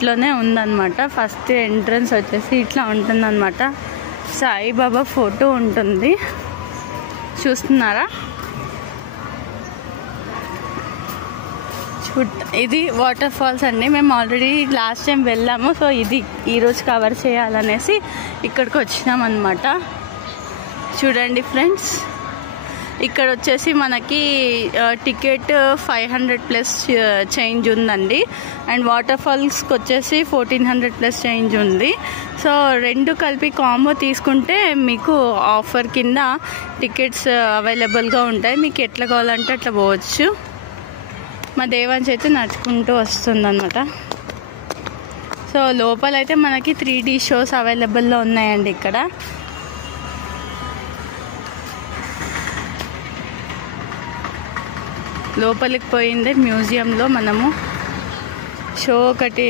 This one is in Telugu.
ఇట్లోనే ఉందన్నమాట. ఫస్ట్ ఎంట్రన్స్ వచ్చేసి ఇట్లా ఉంటుందన్నమాట. సాయిబాబా ఫోటో ఉంటుంది, చూస్తున్నారా? ఇది వాటర్ ఫాల్స్ అండి. మేము ఆల్రెడీ లాస్ట్ టైం వెళ్ళాము, సో ఇది ఈరోజు కవర్ చేయాలనేసి ఇక్కడికి వచ్చినాం అన్నమాట. చూడండి ఫ్రెండ్స్, ఇక్కడ వచ్చేసి మనకి టికెట్ 500+ చేంజ్ ఉందండి. అండ్ వాటర్ ఫాల్స్కి వచ్చేసి 1400+ చేంజ్ ఉంది. సో రెండు కలిపి కాంబో తీసుకుంటే మీకు ఆఫర్ కింద టికెట్స్ అవైలబుల్గా ఉంటాయి. మీకు ఎట్లా కావాలంటే అట్లా పోవచ్చు. మా దేవాంశ్ అయితే నడుచుకుంటూ వస్తుందన్నమాట. సో లోపలైతే మనకి 3D షోస్ అవైలబుల్లో ఉన్నాయండి. ఇక్కడ లోపలికి పోయిందే మ్యూజియంలో మనము షో ఒకటి